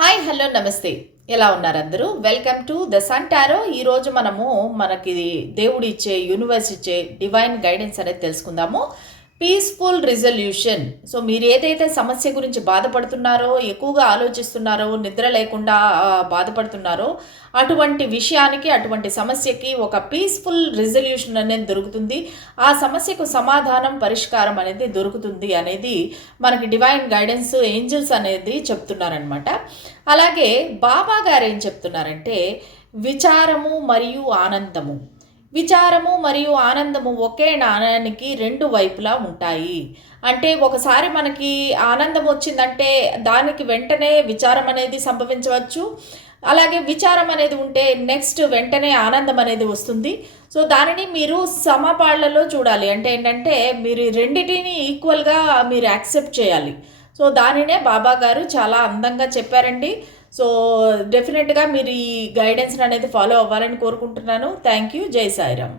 Hi hello నమస్తే. ఎలా ఉన్నారు అందరూ welcome to the sun tarot. ఈరోజు మనము మనకి దేవుడు ఇచ్చే యూనివర్స్ ఇచ్చే డివైన్ గైడెన్స్ అనేది తెలుసుకుందాము. పీస్ఫుల్ రిజల్యూషన్ సో మీరు ఏదైతే సమస్య గురించి బాధపడుతున్నారో ఎక్కువగా ఆలోచిస్తున్నారో నిద్ర లేకుండా బాధపడుతున్నారో అటువంటి విషయానికి అటువంటి సమస్యకి ఒక పీస్ఫుల్ రిజల్యూషన్ అనేది దొరుకుతుంది. ఆ సమస్యకు సమాధానం పరిష్కారం అనేది దొరుకుతుంది అనేది మనకి డివైన్ గైడెన్స్ ఏంజల్స్ అనేది చెప్తున్నారనమాట అలాగే బాబా గారు ఏం చెప్తున్నారంటే విచారము మరియు ఆనందము. విచారము మరియు ఆనందము ఒకే నాణ్యానికి రెండు వైపులా ఉంటాయి. అంటే ఒకసారి మనకి ఆనందం వచ్చిందంటే దానికి వెంటనే విచారం అనేది సంభవించవచ్చు. అలాగే విచారం అనేది ఉంటే నెక్స్ట్ వెంటనే ఆనందం అనేది వస్తుంది. సో దానిని మీరు సమపాళ్ళలో చూడాలి. అంటే ఏంటంటే మీరు రెండింటిని రెండిటిని ఈక్వల్గా మీరు యాక్సెప్ట్ చేయాలి. సో దానినే బాబా గారు చాలా అందంగా చెప్పారండి. సో డెఫినెట్గా మీరు ఈ గైడెన్స్ అనేది ఫాలో అవ్వాలని కోరుకుంటున్నాను. థ్యాంక్ యూ జై సాయిరామ్.